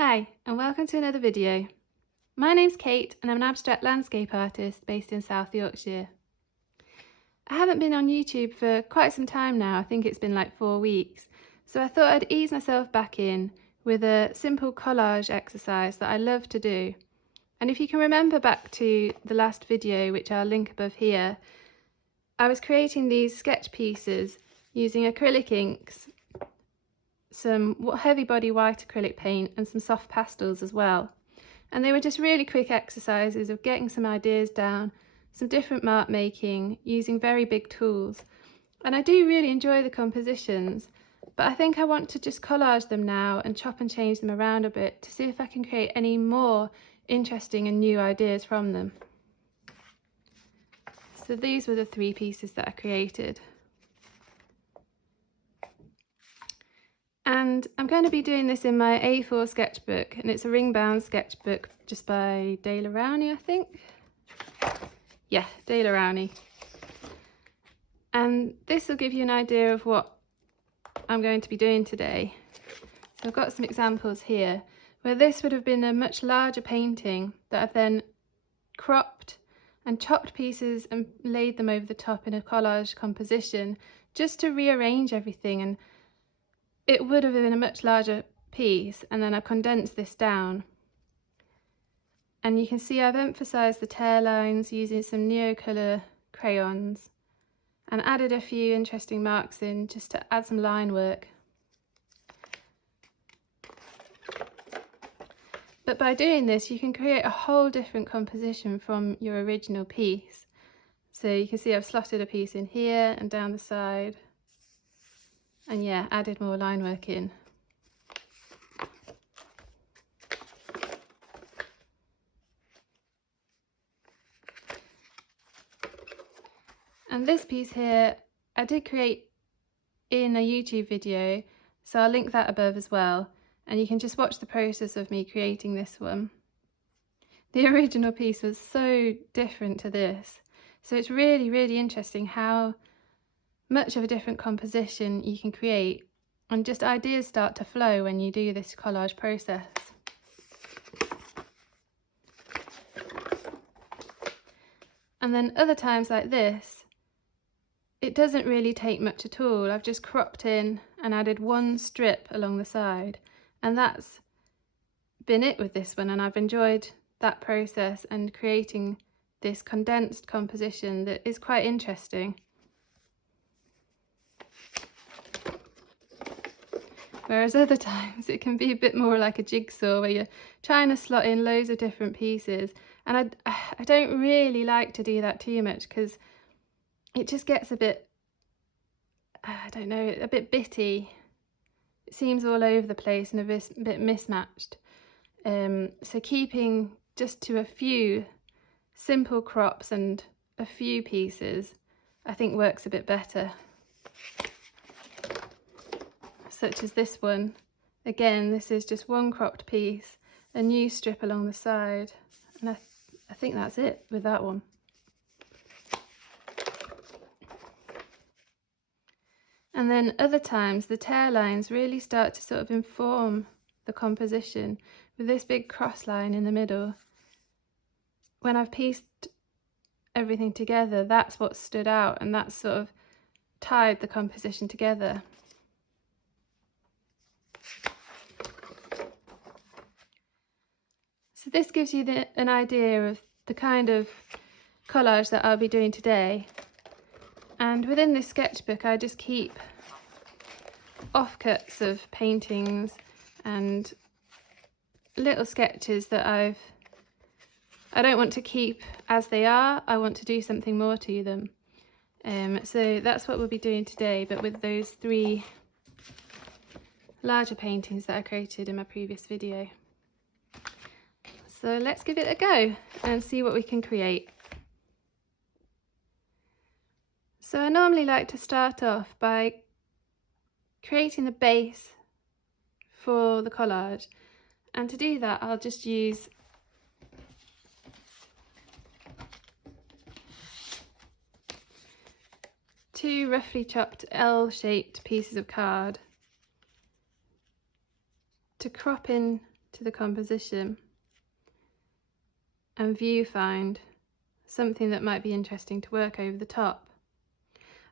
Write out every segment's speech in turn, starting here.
Hi, and welcome to another video. My name's Kate and I'm an abstract landscape artist based in South Yorkshire. I haven't been on YouTube for quite some time now, I think it's been like 4 weeks, so I thought I'd ease myself back in with a simple collage exercise that I love to do. And if you can remember back to the last video, which I'll link above here, I was creating these sketch pieces using acrylic inks, some heavy body white acrylic paint and some soft pastels as well. And they were just really quick exercises of getting some ideas down, some different mark making, using very big tools. And I do really enjoy the compositions, but I think I want to just collage them now and chop and change them around a bit to see if I can create any more interesting and new ideas from them. So these were the 3 pieces that I created. And I'm going to be doing this in my A4 sketchbook, and it's a ring-bound sketchbook just by Dale Rowney, I think. Yeah, Dale Rowney. And this will give you an idea of what I'm going to be doing today. So I've got some examples here where this would have been a much larger painting that I've then cropped and chopped pieces and laid them over the top in a collage composition just to rearrange everything, and it would have been a much larger piece, and then I've condensed this down. And you can see I've emphasised the tear lines using some Neocolour crayons and added a few interesting marks in just to add some line work. But by doing this you can create a whole different composition from your original piece. So you can see I've slotted a piece in here and down the side, and yeah, added more line work in. And this piece here I did create in a YouTube video, so I'll link that above as well, and you can just watch the process of me creating this one. The original piece was so different to this, so it's really interesting how much of a different composition you can create, and just ideas start to flow when you do this collage process. And then other times like this, it doesn't really take much at all. I've just cropped in and added one strip along the side, and that's been it with this one, and I've enjoyed that process and creating this condensed composition that is quite interesting. Whereas other times it can be a bit more like a jigsaw where you're trying to slot in loads of different pieces, and I don't really like to do that too much because it just gets a bit, I don't know, a bit bitty. It seems all over the place and a bit mismatched. So keeping just to a few simple crops and a few pieces I think works a bit better. Such as this one. Again, this is just one cropped piece, a new strip along the side, and I think that's it with that one. And then other times the tear lines really start to sort of inform the composition with this big cross line in the middle. When I've pieced everything together, that's what stood out, and that's sort of tied the composition together. So this gives you an idea of the kind of collage that I'll be doing today. And within this sketchbook I just keep offcuts of paintings and little sketches that I don't want to keep as they are, I want to do something more to them. So that's what we'll be doing today, but with those 3 larger paintings that I created in my previous video. So let's give it a go and see what we can create. So I normally like to start off by creating the base for the collage, and to do that I'll just use two roughly chopped L-shaped pieces of card to crop in to the composition and view find something that might be interesting to work over the top.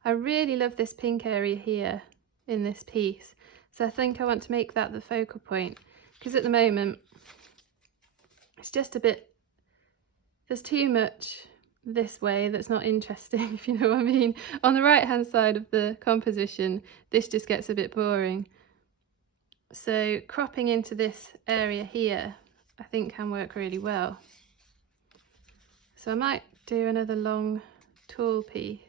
I really love this pink area here in this piece, so I think I want to make that the focal point, because at the moment it's just a bit, there's too much this way that's not interesting, if you know what I mean. On the right hand side of the composition, this just gets a bit boring. So cropping into this area here, I think can work really well. So I might do another long tall piece.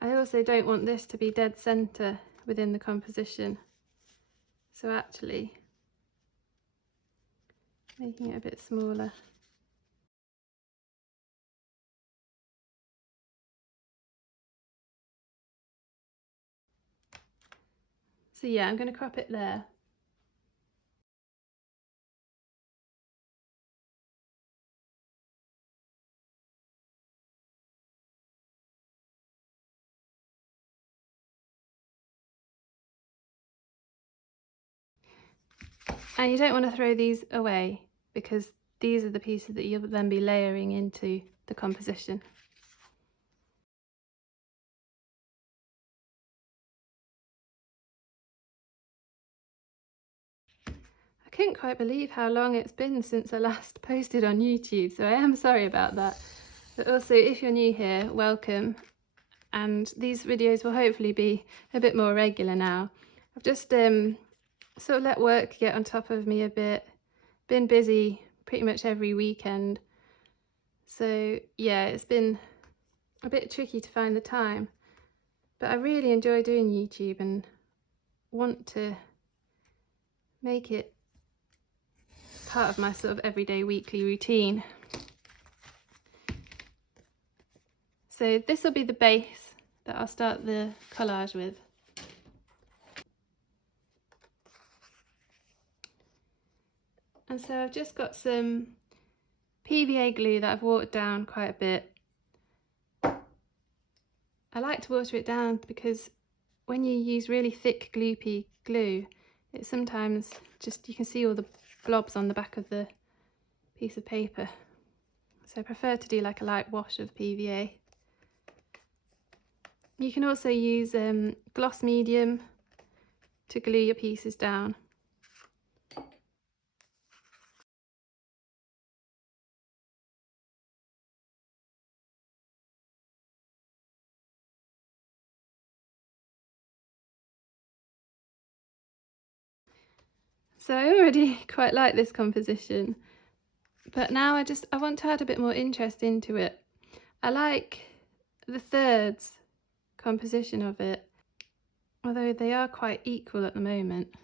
I also don't want this to be dead center within the composition, so actually making it a bit smaller. So yeah, I'm going to crop it there. And you don't want to throw these away, because these are the pieces that you'll then be layering into the composition. I couldn't quite believe how long it's been since I last posted on YouTube, so I am sorry about that. But also, if you're new here, welcome, and these videos will hopefully be a bit more regular now. I've just sort of let work get on top of me a bit, been busy pretty much every weekend, so yeah, it's been a bit tricky to find the time, but I really enjoy doing YouTube and want to make it part of my sort of everyday weekly routine. So this will be the base that I'll start the collage with. And so I've just got some PVA glue that I've watered down quite a bit. I like to water it down because when you use really thick gloopy glue, it sometimes just, you can see all the blobs on the back of the piece of paper. So I prefer to do like a light wash of PVA. You can also use gloss medium to glue your pieces down. So I already quite like this composition, but now I want to add a bit more interest into it. I like the thirds composition of it, although they are quite equal at the moment.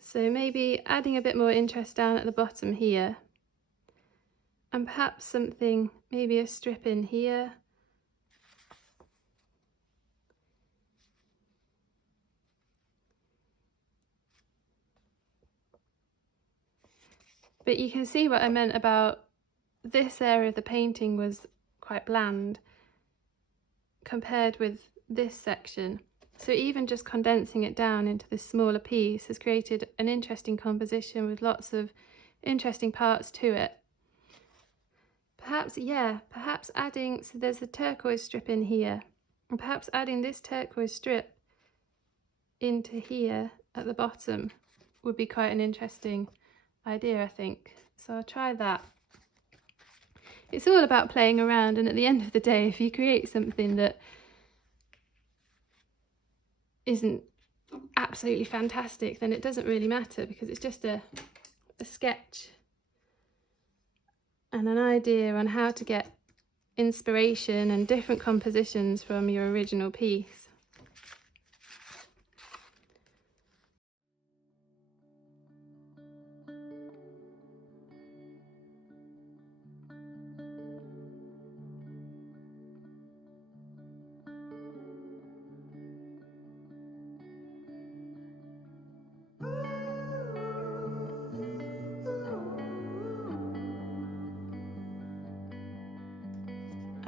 So maybe adding a bit more interest down at the bottom here, and perhaps something, maybe a strip in here. But you can see what I meant about this area of the painting was quite bland compared with this section. So even just condensing it down into this smaller piece has created an interesting composition with lots of interesting parts to it. Perhaps adding, so there's a turquoise strip in here, and perhaps adding this turquoise strip into here at the bottom would be quite an interesting idea, I think. So I'll try that. It's all about playing around, and at the end of the day, if you create something that isn't absolutely fantastic, then it doesn't really matter, because it's just a sketch and an idea on how to get inspiration and different compositions from your original piece.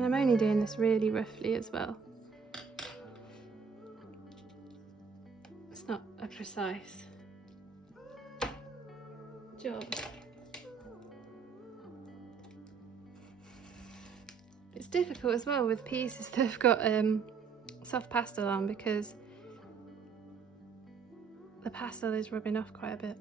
And I'm only doing this really roughly as well. It's not a precise job. It's difficult as well with pieces that have got soft pastel on, because the pastel is rubbing off quite a bit.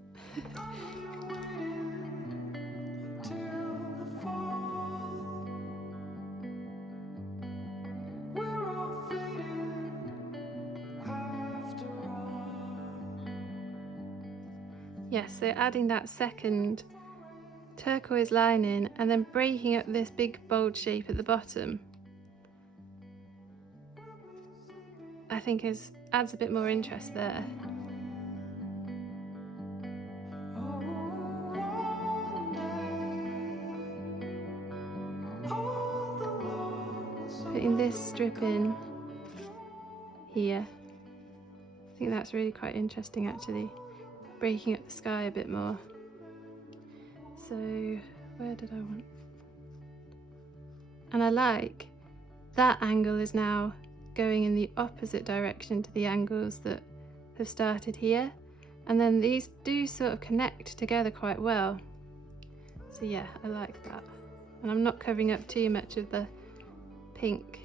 Yes, so adding that second turquoise line in and then breaking up this big bold shape at the bottom, I think adds a bit more interest there. Putting this strip in here, I think that's really quite interesting actually, breaking up the sky a bit more. So where did I want? And I like that angle is now going in the opposite direction to the angles that have started here, and then these do sort of connect together quite well. So yeah, I like that, and I'm not covering up too much of the pink.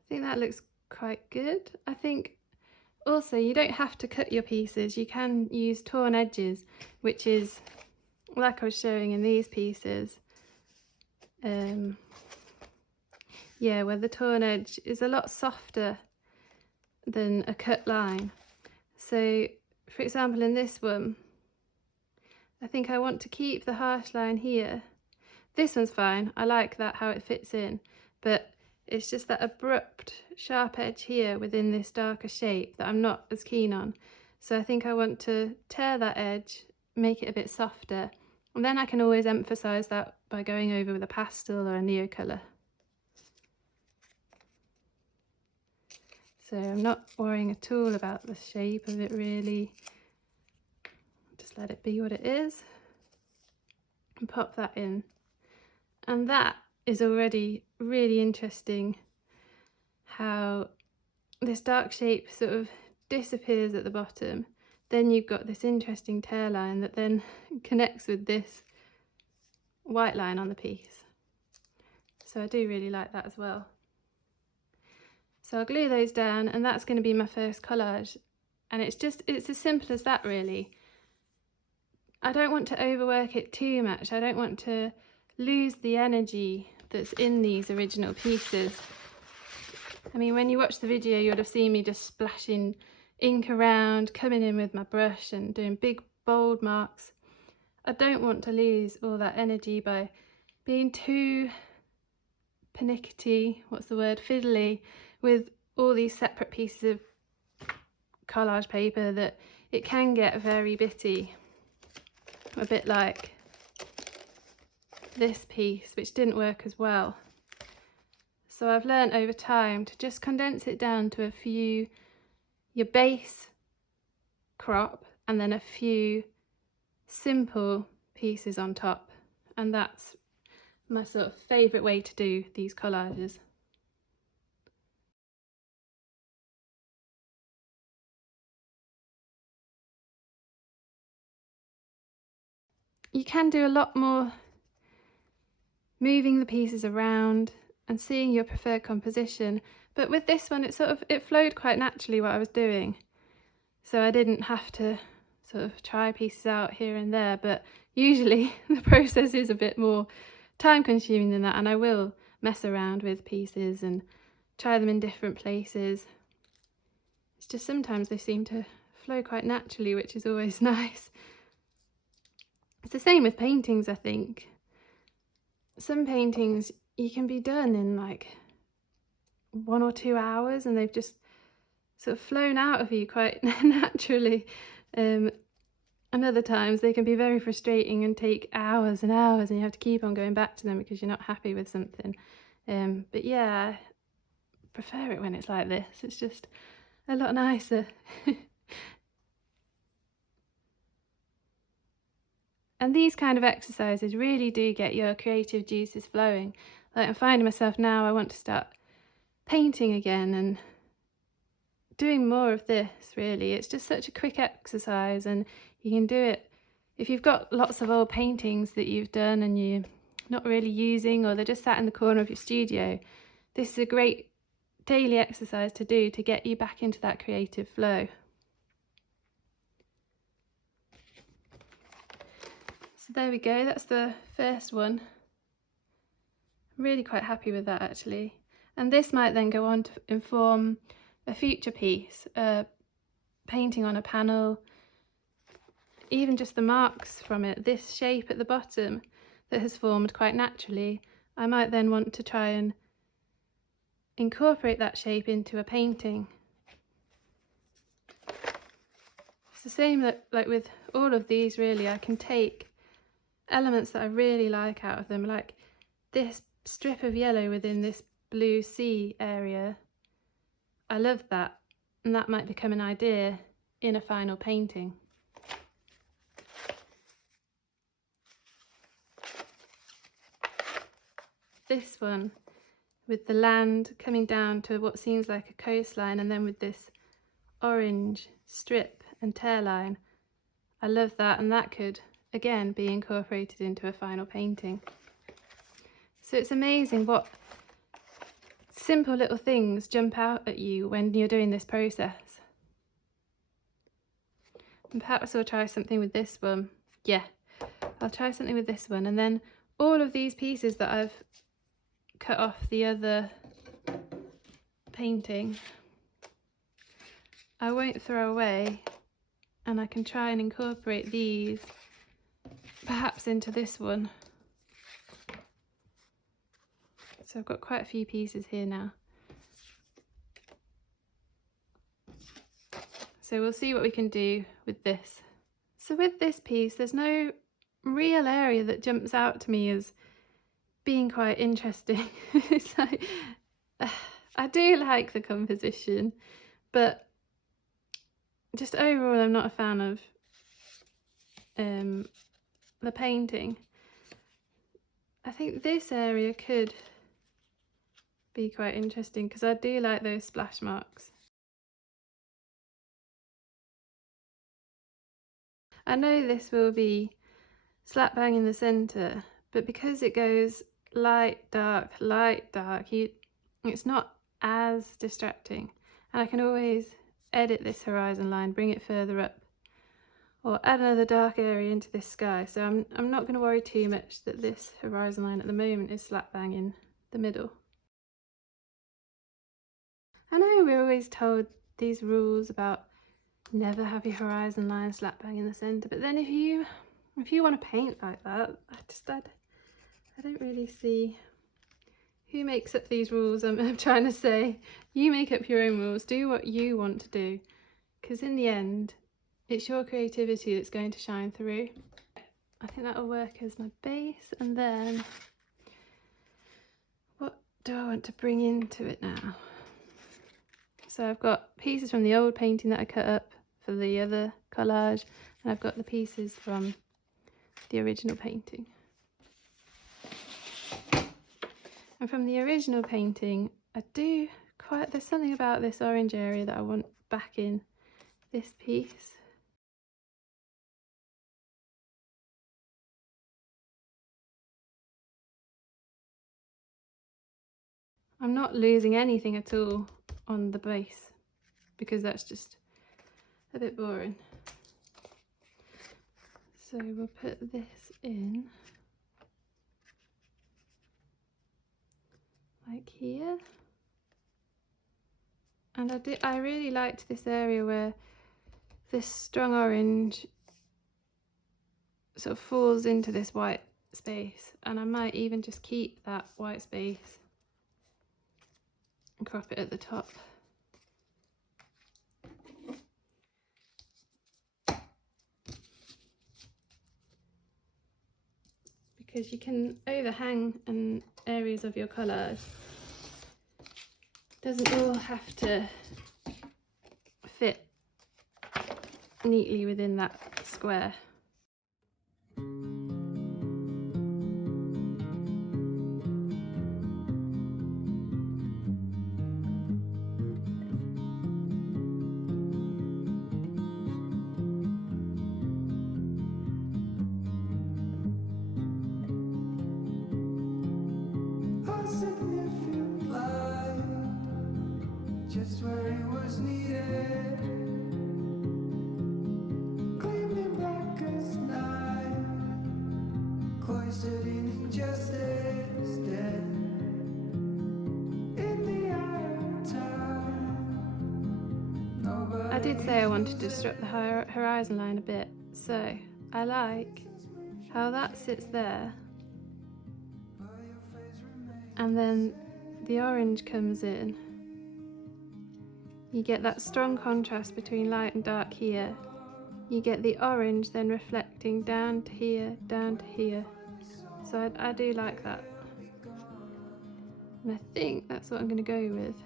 I think that looks quite good. I think also you don't have to cut your pieces, you can use torn edges, which is like I was showing in these pieces. Yeah, where the torn edge is a lot softer than a cut line. So for example in this one, I think I want to keep the harsh line here. This one's fine, I like that how it fits in, but it's just that abrupt sharp edge here within this darker shape that I'm not as keen on. So I think I want to tear that edge, make it a bit softer, and then I can always emphasize that by going over with a pastel or a neocolour. So I'm not worrying at all about the shape of it really, just let it be what it is and pop that in. And that is already really interesting, how this dark shape sort of disappears at the bottom, then you've got this interesting tear line that then connects with this white line on the piece. So I do really like that as well. So I'll glue those down, and that's going to be my first collage, and it's as simple as that really. I don't want to overwork it too much, I don't want to lose the energy that's in these original pieces. I mean, when you watch the video you'll have seen me just splashing ink around, coming in with my brush and doing big bold marks. I don't want to lose all that energy by being too pernickety, what's the word, fiddly with all these separate pieces of collage paper, that it can get very bitty, a bit like this piece, which didn't work as well. So I've learned over time to just condense it down to a few, your base crop, and then a few simple pieces on top, and that's my sort of favourite way to do these collages. You can do a lot more moving the pieces around and seeing your preferred composition, but with this one it flowed quite naturally what I was doing, so I didn't have to sort of try pieces out here and there. But usually the process is a bit more time consuming than that, and I will mess around with pieces and try them in different places. It's just sometimes they seem to flow quite naturally, which is always nice. It's the same with paintings, I think. Some paintings you can be done in like 1 or 2 hours, and they've just sort of flown out of you quite naturally. And other times they can be very frustrating and take hours and hours, and you have to keep on going back to them because you're not happy with something. But yeah, I prefer it when it's like this. It's just a lot nicer. And these kind of exercises really do get your creative juices flowing. Like, I'm finding myself now, I want to start painting again and doing more of this, really. It's just such a quick exercise, and you can do it if you've got lots of old paintings that you've done and you're not really using, or they're just sat in the corner of your studio. This is a great daily exercise to do to get you back into that creative flow. So there we go, that's the first one. I'm really quite happy with that, actually. And this might then go on to inform a future piece, a painting on a panel, even just the marks from it, this shape at the bottom that has formed quite naturally. I might then want to try and incorporate that shape into a painting. It's the same like with all of these, really. I can take elements that I really like out of them, like this strip of yellow within this blue sea area. I love that, and that might become an idea in a final painting. This one with the land coming down to what seems like a coastline, and then with this orange strip and tail line. I love that, and that could again be incorporated into a final painting. So it's amazing what simple little things jump out at you when you're doing this process. And perhaps I'll try something with this one. Yeah, I'll try something with this one, and then all of these pieces that I've cut off the other painting I won't throw away, and I can try and incorporate these perhaps into this one. So I've got quite a few pieces here now. So we'll see what we can do with this. So with this piece, there's no real area that jumps out to me as being quite interesting. It's like, I do like the composition, but just overall I'm not a fan of the painting. I think this area could be quite interesting because I do like those splash marks. I know this will be slap bang in the centre, but because it goes light, dark, it's not as distracting, and I can always edit this horizon line, bring it further up, or add another dark area into this sky. So I'm not going to worry too much that this horizon line at the moment is slap bang in the middle. I know we're always told these rules about never have your horizon line slap bang in the centre, but then if you want to paint like that, I don't really see who makes up these rules. I'm trying to say, you make up your own rules, do what you want to do, because in the end it's your creativity that's going to shine through. I think that'll work as my base, and then what do I want to bring into it now? So I've got pieces from the old painting that I cut up for the other collage, and I've got the pieces from the original painting. And from the original painting, there's something about this orange area that I want back in this piece. I'm not losing anything at all on the base because that's just a bit boring. So we'll put this in like here. And I really liked this area where this strong orange sort of falls into this white space, and I might even just keep that white space and crop it at the top. because you can overhang areas of your collage. It doesn't all have to fit neatly within that square. Just where it was needed, gleaming black as night, cloistered in injustice, dead in the eye of time. I did say I wanted to disrupt the horizon line a bit, so I like how that sits there, and then the orange comes in. You get that strong contrast between light and dark here. You get the orange then reflecting down to here, down to here. So I do like that. And I think that's what I'm going to go with.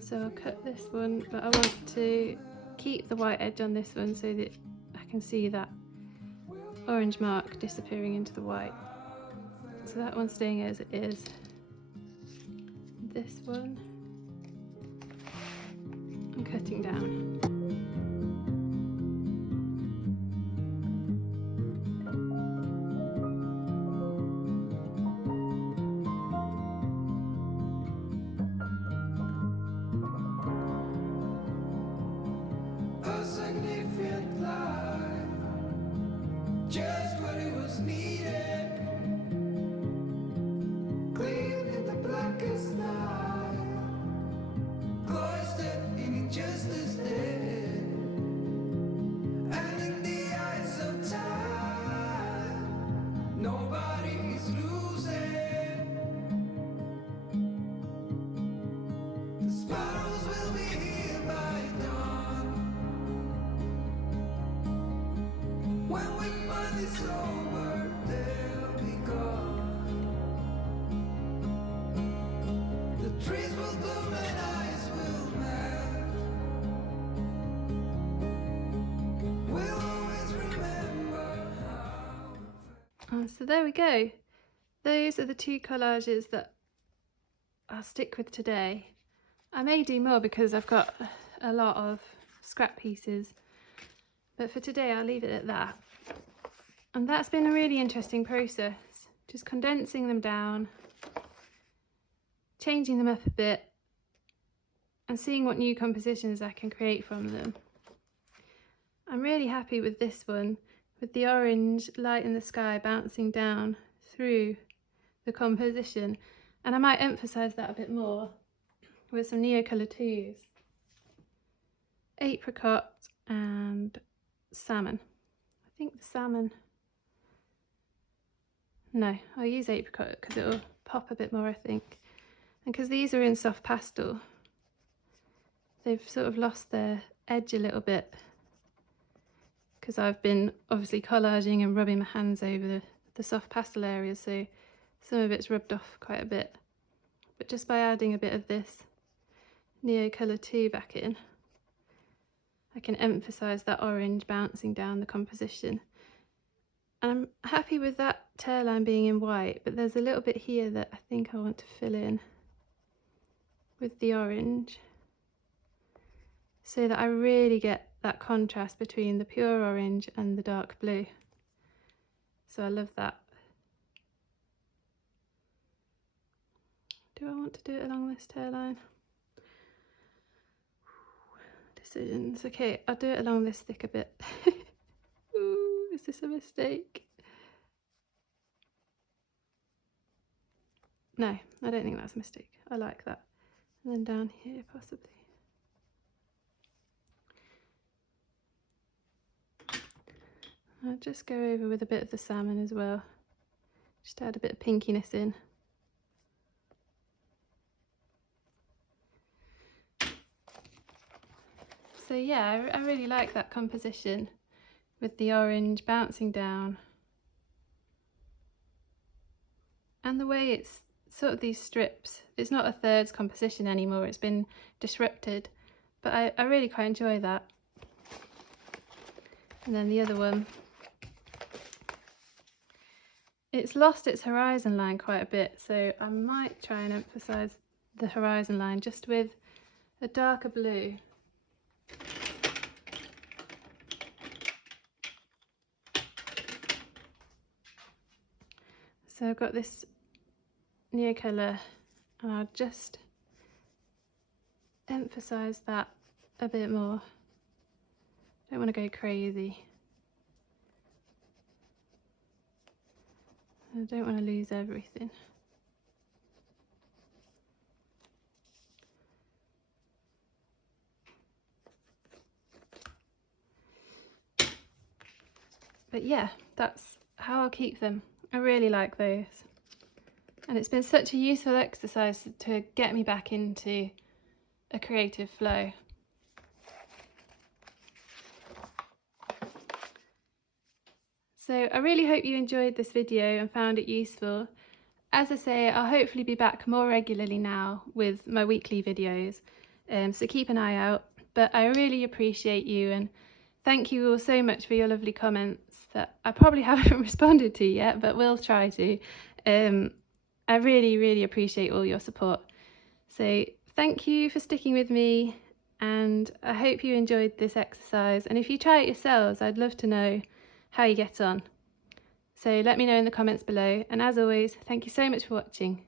So I'll cut this one, but I want to keep the white edge on this one so that I can see that orange mark disappearing into the white. So that one's staying as it is. This one I'm cutting down. A significant life, just what it was needed, gleamed in the blackest night, cloistered in injustice, dead, and in the eyes of time, nobody is losing. The sparrows will be here by dawn. When we find this over, they'll be gone. The trees will bloom and ice will melt. We'll always remember how. So there we go. Those are the two collages that I'll stick with today. I may do more because I've got a lot of scrap pieces, but for today I'll leave it at that. And that's been a really interesting process, just condensing them down, changing them up a bit, and seeing what new compositions I can create from them. I'm really happy with this one, with the orange light in the sky bouncing down through the composition, and I might emphasize that a bit more with some Neocolour 2s, apricot and salmon. I think the salmon, no, I'll use apricot because it'll pop a bit more, I think. And because these are in soft pastel, they've sort of lost their edge a little bit because I've been obviously collaging and rubbing my hands over the soft pastel areas, so some of it's rubbed off quite a bit. But just by adding a bit of this Neocolour 2 back in, I can emphasise that orange bouncing down the composition. And I'm happy with that tail line being in white, but there's a little bit here that I think I want to fill in with the orange so that I really get that contrast between the pure orange and the dark blue. So I love that. Do I want to do it along this tail line? Decisions. Okay, I'll do it along this thicker bit. Ooh, is this a mistake? No, I don't think that's a mistake. I like that. And then down here, possibly. I'll just go over with a bit of the salmon as well. Just add a bit of pinkiness in. So yeah, I really like that composition with the orange bouncing down And the way it's sort of these strips, it's not a thirds composition anymore, it's been disrupted, but I really quite enjoy that. And then the other one, it's lost its horizon line quite a bit, so I might try and emphasize the horizon line just with a darker blue. So I've got this Neocolour and I'll just emphasize that a bit more. Don't want to go crazy. I don't want to lose everything. But yeah, that's how I'll keep them. I really like those. And it's been such a useful exercise to get me back into a creative flow. So I really hope you enjoyed this video and found it useful. As I say, I'll hopefully be back more regularly now with my weekly videos, so keep an eye out. But I really appreciate you, and thank you all so much for your lovely comments that I probably haven't responded to yet, but will try to. I really appreciate all your support. So thank you for sticking with me, and I hope you enjoyed this exercise. And if you try it yourselves, I'd love to know how you get on. So let me know in the comments below, and as always, thank you so much for watching.